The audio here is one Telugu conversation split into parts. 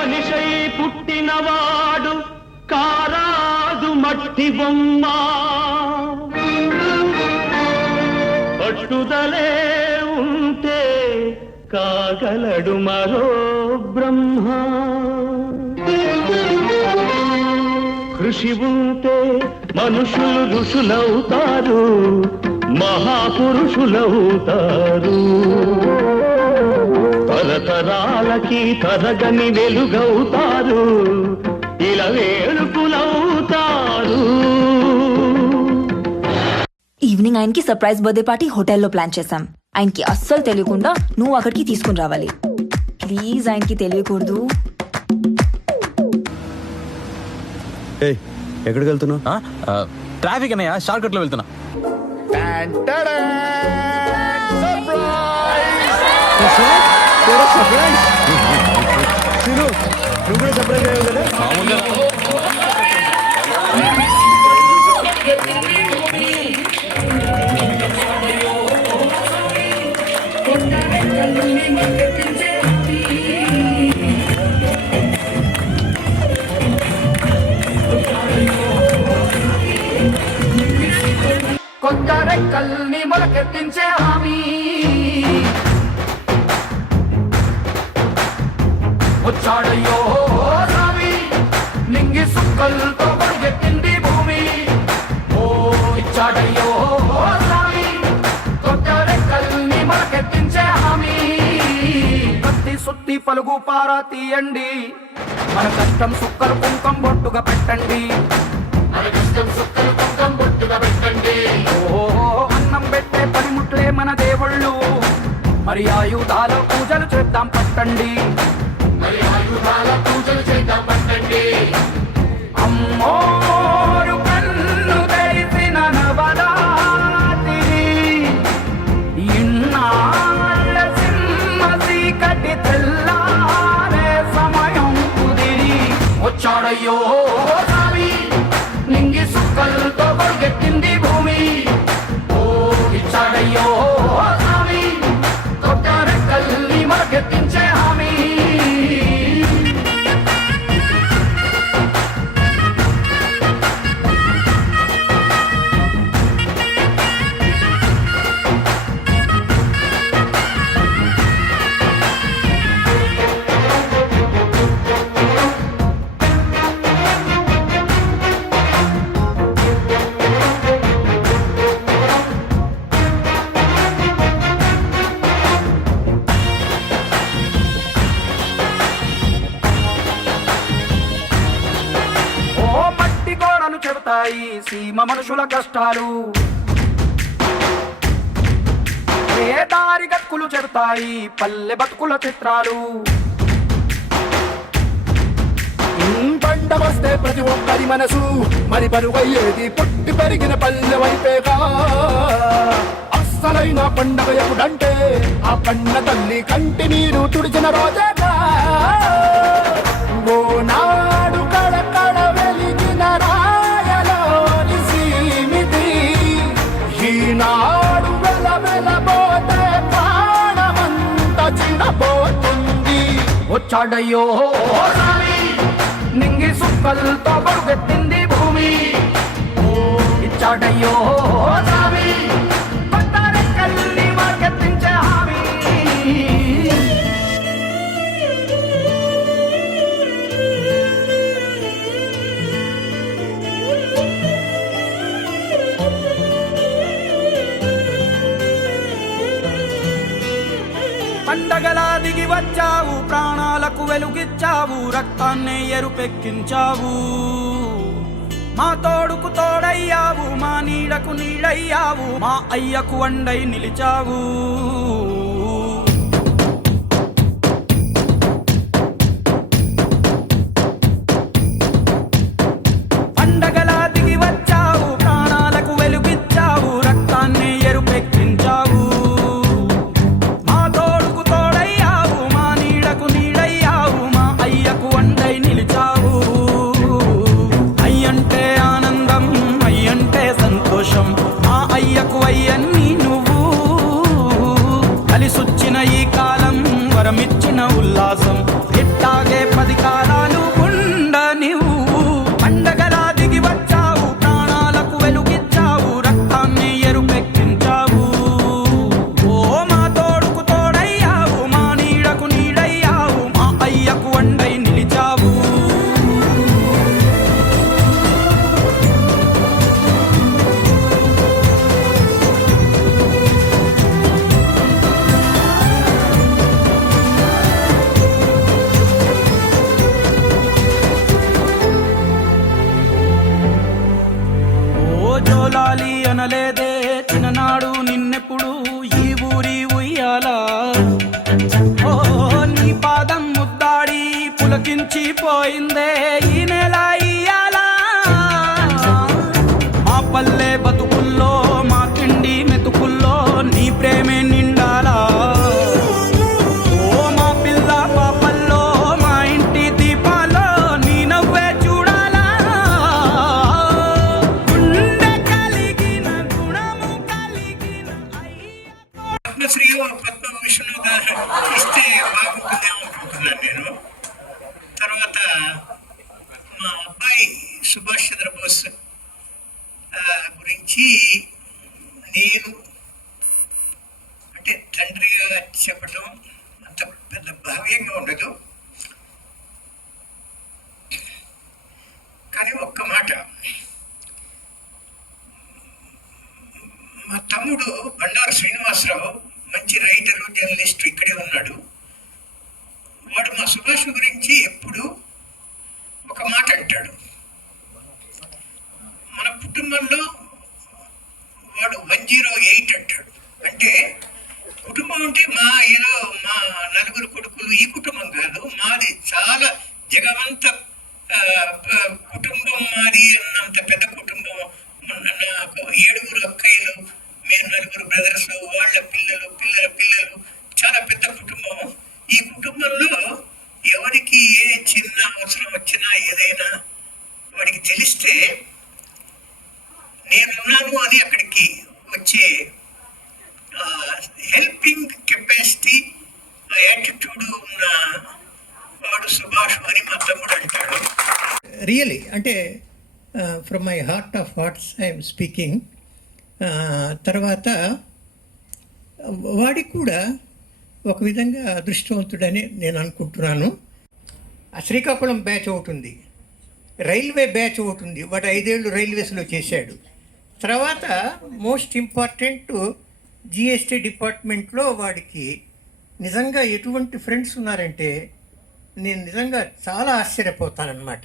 మనిషై పుట్టినవాడు కారాదు మట్టి బొమ్మ పట్టుదలే ఉంటే కాగలడు మరో బ్రహ్మ కృషి ఉంటే మనుషులు ఋషులవుతారు మహాపురుషులవుతారు తరతరాలకి తరగని వెలుగవుతారు ఇలా వేడుకులవుతారు. ఈవినింగ్ ఆయనకి సర్ప్రైజ్ బర్త్డే పార్టీ హోటల్లో ప్లాన్ చేశాం. ఆయనకి అస్సలు తెలియకుండా నువ్వు అక్కడికి తీసుకుని రావాలి. ప్లీజ్ ఆయనకి తెలియకూడదు. ఎక్కడికి వెళ్తున్నావు? ట్రాఫిక్ అన్నయ్య, షార్ట్ కట్ లో వెళ్తున్నా. కొత్త రెక్కల్ని మొలకెత్తించే హామీ వచ్చాడయ్యో స్వామి నింగి సుక్కలతో పరుగెత్తింది భూమి. ఓ ఇచ్చాడయ్యో స్వామి కొత్త రెక్కల్ని మొలకెత్తించే హామీ. కత్తి సుత్తి పలుగు పారా తీయండి, మన కష్టం సుక్కలు కుంకం బొట్టుగా పెట్టండి. అన్నం పెట్టే పనిముట్లే మన దేవుళ్ళు, మరి ఆయుధాల పూజలు చేద్దాం పట్టండి. అమ్మోరు కన్ను తెరిసిన నవరాత్రి ఇన్నాళ్ళ సింహ చీకటి తెల్లారే సమయం కుదిరి వచ్చాడయ్యో నింగి సుక్కలతో పరుగెత్తింది భూమి. ఓ ఇచ్చాడయ్యో స్వామి కొత్త రెక్కల్ని మొలకెత్తించే హామీ. చెబుతాయి సీమ మనుషుల కష్టాలు, ఏ దారి గతుకులు చెబుతాయి పల్లె బతుకుల చిత్రాలు. పంట వస్తే ప్రతి ఒక్కరి మనసు మరి పరుగయ్యేది పుట్టి పెరిగిన పల్లె వైపేగా. అస్సలైన పండగ ఎప్పుడంటే ఆ కన్న తల్లి కంటి నీరు తుడిచిన రోజేగా. ఓ నాడు కళకళ వెలిగిన రాయలోని సీమిది, ఈనాడు వెల వెలబోతే ప్రాణమంత చిన్నపోతుంది. వచ్చాడయ్యో నింగి సుక్కలతో పరుగెత్తింది భూమి. ఇచ్చాడయ్యో స్వామి కొత్త రెక్కల్ని మొలకెత్తించే హామీ. పండగలా దిగి వచ్చావు, ప్రాణాలకు వెలుగిచ్చావు, రక్తాన్నే ఎరుపెక్కించావు. మా తోడుకు తోడయ్యావు, మా నీడకు నీడయ్యావు, మా అయ్యకు వండై నిలిచావు. పండగలా దిగి వచ్చావు, ప్రాణాలకు వెలుగిచ్చావు, రక్తాన్నే ఎరుపెక్కించావు. 10 కాలాలు ఉండనివ్వు. పండగలా దిగి వచ్చావు, ప్రాణాలకు వెలుగిచ్చావు, రక్తాన్ని ఎరుపెక్కించావు. ఓ మా తోడుకు తోడయ్యావు, మా నీడకు నీడయ్యావు, మా అయ్యకు అండై నిలిచావు. ఓ జోలాలి అనలేదే చిన్ననాడు నిన్నెప్పుడు ఈ ఊరి ఉయ్యాలా. ఓ నీ పాదం ముద్దాడి పులకించి పోయిందే ఈ నెల ఇయ్యాలా. మా పల్లె బతుకుల్లో, మా తిండి మెతుకుల్లో నీ ప్రేమే నిండాలా. ఓ మా పిల్ల పాపల్లో, మా ఇంటి దీపాల్లో నీ నవ్వే చూడాలా. గుండె కలిగిన గుణము కలిగిన పద్మశ్రీ పద్మభూషణ్ గారు ఇస్తే బాగుంటుందేమో అనుకుంటున్నాను నేను. తర్వాత మా అబ్బాయి సుభాష్ చంద్రబోస్ గురించి నేను అంటే తండ్రిగా చెప్పడం అంత పెద్ద భావ్యంగా ఉండదు. కానీ ఒక్క మాట, మా తమ్ముడు బండారు శ్రీనివాసరావు మంచి రైటరు, జర్నలిస్టు, ఇక్కడే ఉన్నాడు. వాడు మా సుభాష్ గురించి ఎప్పుడు ఒక మాట అంటాడు. మన కుటుంబంలో వాడు 108 అంటాడు. అంటే కుటుంబం అంటే ఏదో మా నలుగురు కొడుకులు ఈ కుటుంబం కాదు, మాది చాలా జగమంత కుటుంబం మాది అన్నంత పెద్ద కుటుంబం. నాకు 7 అక్కయ్యలు, మేము 4 బ్రదర్స్, వాళ్ళ పిల్లలు, పిల్లల పిల్లలు, చాలా పెద్ద కుటుంబం. ఈ కుటుంబంలో ఎవరికి ఏ చిన్న అవసరం వచ్చినా ఏదైనా వాడికి తెలిస్తే నేనున్నాను అని అక్కడికి వచ్చే హెల్పింగ్ కెపాసిటీ, యాటిట్యూడ్ ఉన్న వాడు సుభాష్ అని మా తమ్ముడు అంటాడు. రియలీ అంటే from my heart of hearts I'm speaking. తర్వాత వాడికి కూడా ఒక విధంగా అదృష్టవంతుడని నేను అనుకుంటున్నాను. ఆ శ్రీకాకుళం బ్యాచ్ ఒకటి ఉంది, రైల్వే బ్యాచ్ ఒకటి ఉంది. వాడు 5 ఏళ్ళు రైల్వేస్లో చేశాడు. తర్వాత మోస్ట్ ఇంపార్టెంట్ జిఎస్టీ డిపార్ట్మెంట్లో వాడికి నిజంగా ఎటువంటి ఫ్రెండ్స్ ఉన్నారంటే నేను నిజంగా చాలా ఆశ్చర్యపోతానన్నమాట.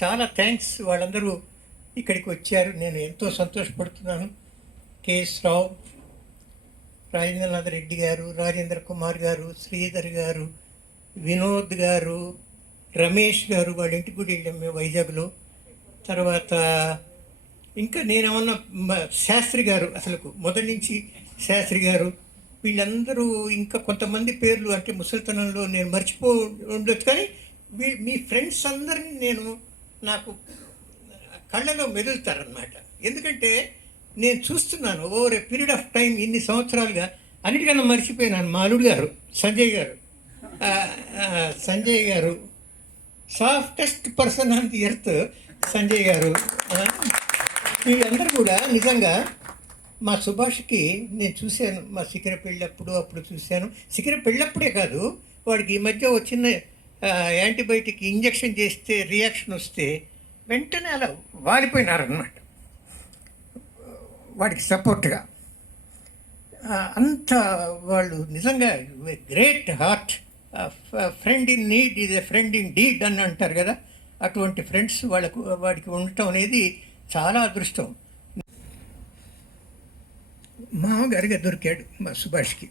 చాలా థ్యాంక్స్, వాళ్ళందరూ ఇక్కడికి వచ్చారు, నేను ఎంతో సంతోషపడుతున్నాను. కేఎస్ రావు, రాజేంద్రనాథ్ రెడ్డి గారు, రాజేంద్ర కుమార్ గారు, శ్రీధర్ గారు, వినోద్ గారు, రమేష్ గారు, వాళ్ళ ఇంటికి కూడా వెళ్ళాం మేము వైజాగ్లో. తర్వాత ఇంకా నేనేమన్నా శాస్త్రి గారు, అసలు మొదటి నుంచి శాస్త్రి గారు, వీళ్ళందరూ ఇంకా కొంతమంది పేర్లు అంటే ముసలితనంలో నేను మర్చిపో ఉండొచ్చు. కానీ మీ ఫ్రెండ్స్ అందరినీ నేను నాకు కళ్ళలో మెదులుతారనమాట. ఎందుకంటే నేను చూస్తున్నాను over a period of time, ఇన్ని సంవత్సరాలుగా. అన్నిటికన్నా మర్చిపోయినాను మా అల్లుడు గారు సంజయ్ గారు softest person on the earth Sanjay గారు. వీళ్ళందరూ కూడా నిజంగా మా సుభాష్కి నేను చూశాను, మా శిఖర పెళ్ళప్పుడు అప్పుడు చూశాను. శిఖర పెళ్ళప్పుడే కాదు, వాడికి ఈ మధ్య వచ్చిన యాంటీబయాటిక్ ఇంజెక్షన్ చేస్తే రియాక్షన్ వస్తే వెంటనే అలా వాలిపోయినారన్నమాట వాడికి సపోర్ట్గా. అంత వాళ్ళు నిజంగా great heart. Friend in need is a friend in deed అని అంటారు కదా, అటువంటి ఫ్రెండ్స్ వాడికి ఉండటం అనేది చాలా అదృష్టం. మామగారిగా దొరికాడు మా సుభాష్కి.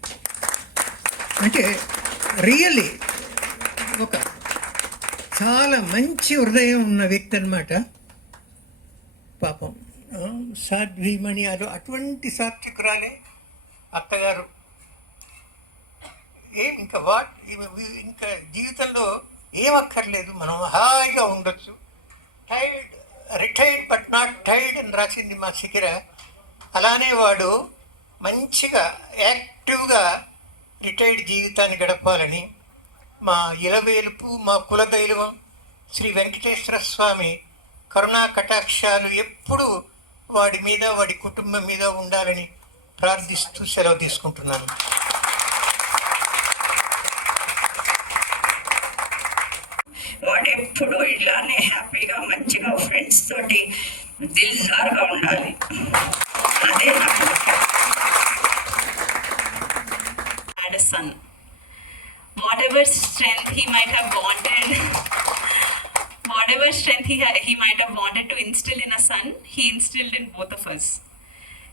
అంటే రియల్లీ ఒక చాలా మంచి హృదయం ఉన్న వ్యక్తి అన్నమాట. పాపం సాధ్వీమణి అటువంటి సాత్వికురాలే అత్తగారు. ఇంకా జీవితంలో ఏమక్కర్లేదు, మనం హాయిగా ఉండొచ్చు. రిటైర్డ్ బట్ నాట్ టైర్డ్ అని రాసింది మా శిఖిర. అలానే వాడు మంచిగా యాక్టివ్గా రిటైర్డ్ జీవితాన్ని గడపాలని మా ఇలవేలుపు, మా కులదైవం శ్రీ వెంకటేశ్వర స్వామి కరుణా కటాక్షాలు ఎప్పుడూ వాడి మీద, వాడి కుటుంబం మీద ఉండాలని ప్రార్థిస్తూ సెలవు తీసుకుంటున్నాను. వాడు ఎప్పుడు ఇట్లానే హ్యాపీగా మంచిగా ఫ్రెండ్స్ తోటి దిల్దార్గా ఉండాలి. అదే నాకు had a son. Whatever strength he might have wanted, he might have wanted to instill in a son, he instilled in both of us.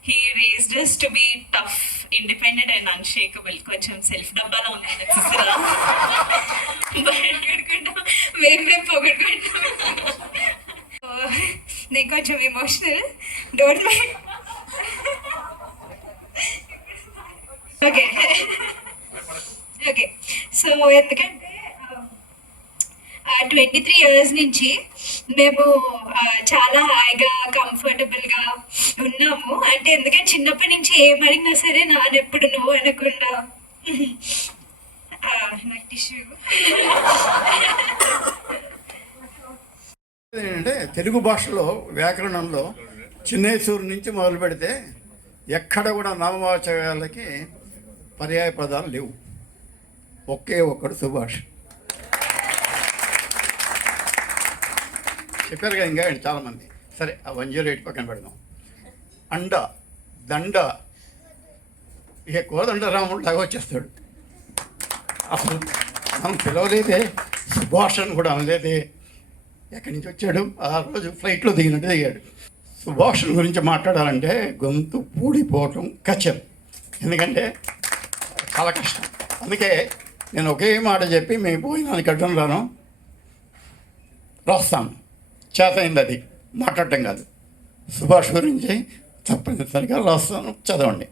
He raised us to be tough, independent and unshakable. కొంచెం సెల్ఫ్ డబ్బాలో ఉంది చూసారా, బయటపెట్టుకుంటాం, మేము పొగట్టుకుంటాం. నేను కొంచెం emotional, don't mind. Okay okay so ఎందుకంటే 23 years నుంచి మేము చాలా హాయిగా కంఫర్టబుల్గా ఉన్నాము. అంటే ఎందుకంటే చిన్నప్పటి నుంచి ఏమడిగినా సరే నాన్న ఎప్పుడు నువ్వు అనకుండా నాకు టిష్యూ. ఏంటంటే తెలుగు భాషలో వ్యాకరణంలో చిన్నేసూరు నుంచి మొదలు పెడితే ఎక్కడ కూడా నామవాచకాలకి పర్యాయ పదాలు లేవు. ఒకే ఒక్కడు సుభాష్. చెప్పారుగా ఇంకా చాలామంది. సరే ఆ 108 పక్కన పెడదాం. అండ, దండ, ఇక కోదండ రాముడు లాగా వచ్చేస్తాడు. అసలు మనం పిలవలేదే, సుభాష్ అని కూడా అనలేదే. ఎక్కడి నుంచి వచ్చాడు? ఆ రోజు ఫ్లైట్లో దిగినట్టు దిగాడు. సుభాష్ గురించి మాట్లాడాలంటే గొంతు పూడిపోవటం కష్టం, ఎందుకంటే చాలా కష్టం. అందుకే నేను ఒకే మాట చెప్పి మీ భోజనానికి అడ్డం రాను, రాస్తాను. చేతైంది అది, మాట్లాడటం కాదు. సుభాష్ గురించి తప్పనిసరిగా రాస్తాను, చదవండి.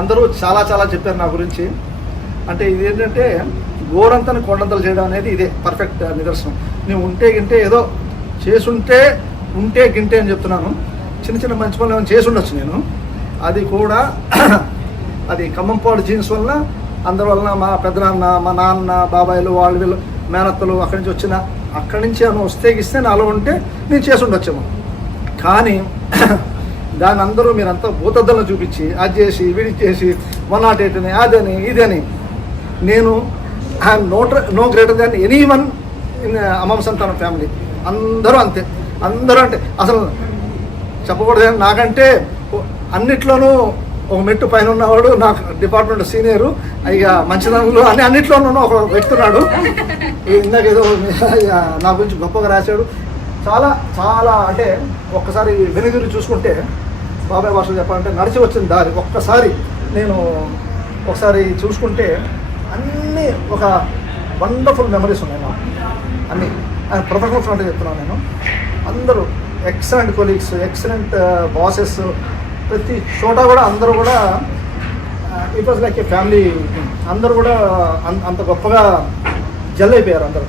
అందరూ చాలా చాలా చెప్పారు నా గురించి. అంటే ఇది ఏంటంటే గోరంతని కొండంతలు చేయడం అనేది ఇదే పర్ఫెక్ట్ నిదర్శనం. నేను ఉంటే గింటే ఏదో చేసుంటే ఉంటే గింటే అని చెప్తున్నాను. చిన్న చిన్న మంచి పనులు ఏమైనా చేసి ఉండొచ్చు నేను, అది కూడా అది ఖమ్మంపాడు జీన్స్ వలన, అందరి వలన, మా పెద్దనాన్న, మా నాన్న, బాబాయిలు, వాళ్ళు వీళ్ళు మేనత్తలు అక్కడి నుంచి వచ్చిన, అక్కడి నుంచి ఏమైనా వస్తే ఇస్తే నాలో ఉంటే నేను చేసి ఉండొచ్చేమో. కానీ దాని అందరూ మీరంతా భూతద్దంలో చూపించి అది చేసి వీడి చేసి 108 అని అదని ఇదని. నేను I'm no greater than anyone in అమ్మమ్మ సంతానం ఫ్యామిలీ. అందరూ అంతే, అందరూ అంటే అసలు చెప్పకూడదు. నాకంటే అన్నిట్లోనూ ఒక మెట్టు పైన ఉన్నవాడు నాకు డిపార్ట్మెంట్ సీనియరు, ఇక మంచిదనంలో అన్నిట్లోనూ ఒక వ్యక్తి ఉన్నాడు. ఇందాక ఏదో నా గురించి గొప్పగా రాశాడు. చాలా చాలా అంటే ఒక్కసారి వెనుదిరి చూసుకుంటే, బాబాయ్ భాషలో చెప్పాలంటే నడిచి వచ్చిన దారి ఒక్కసారి నేను ఒకసారి చూసుకుంటే అన్నీ ఒక వండర్ఫుల్ మెమరీస్ ఉన్నాయి నాకు. అన్నీ ఆయన ప్రొఫెషనల్ ఫ్రంట్ చెప్తున్నాను నేను. అందరూ ఎక్సలెంట్ కొలీగ్స్, ఎక్సలెంట్ బాసెస్, ప్రతి చోట కూడా అందరూ కూడా it was like A family. అందరూ కూడా అంత గొప్పగా జల్ అయిపోయారు అందరూ.